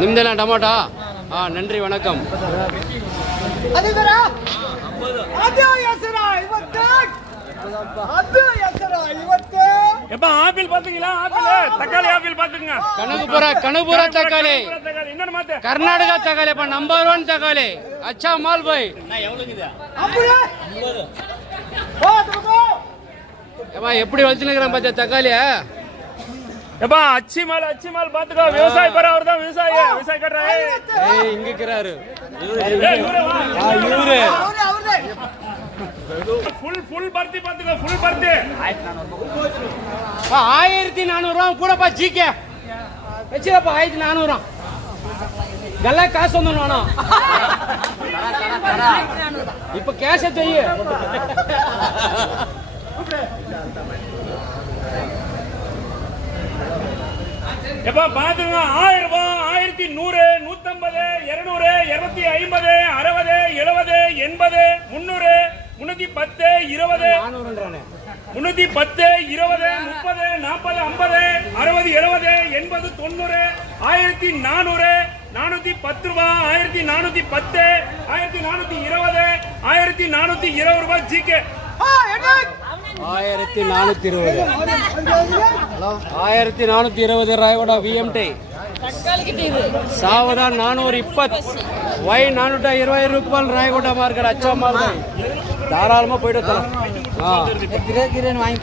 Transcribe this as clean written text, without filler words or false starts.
ನಿಮ್ದೇನಾ tomato? ಹಾಂ, ನನ್ರಿ ವಣಕಂ. Apple பாத்தீங்களா? தக்காளி ஆப்பிள் பாத்துங்க. ಕನಕಪುರ ತಕಾಲಿ, ಕರ್ನಾಟಕ ತಕಾಲಿ, ನಂಬರ್ 1 ತಕಾಲಿ. ಅಚ್ಚಾ ಮಾಲ್ ಬಾಯ್. எப்படி வளர்த்துனுக்குறான் பாத்தியா தக்காளியா? எப்பா அச்சி மால் பாத்துக்கோ. விவசாய பர அவர் தான் விவசாய கட்டுறாரு. இங்க இருக்கிறாரு ஃபுல் பர்த்தி பாத்துக்கோ. ஃபுல் பர்த்தி 1400 ரூபா கூடப்பா. ஜிகே வச்சுக்கப்பா 1400 கல்ல காசு வந்துடும். இப்ப கேஷ தெரிய எப்பா பாத்துங்க. 1000 ரூபாய், 1100, 150, 200, 250, 60, 70, 80, 300, 310, 20, 310, 20, 30, 40, 50, 60, 70, 80, 90, 1400, 410 ரூபாய், 1410, 1420, 1420 ரூபாய். ஜிகே 1420 ராயகோட விஎம்டி சாவதா 420 ஒய் 420 ரூபாய் ராயகோட மார்க்கெட். அச்சா மால் தாராளமா போயிட்டு வாங்கி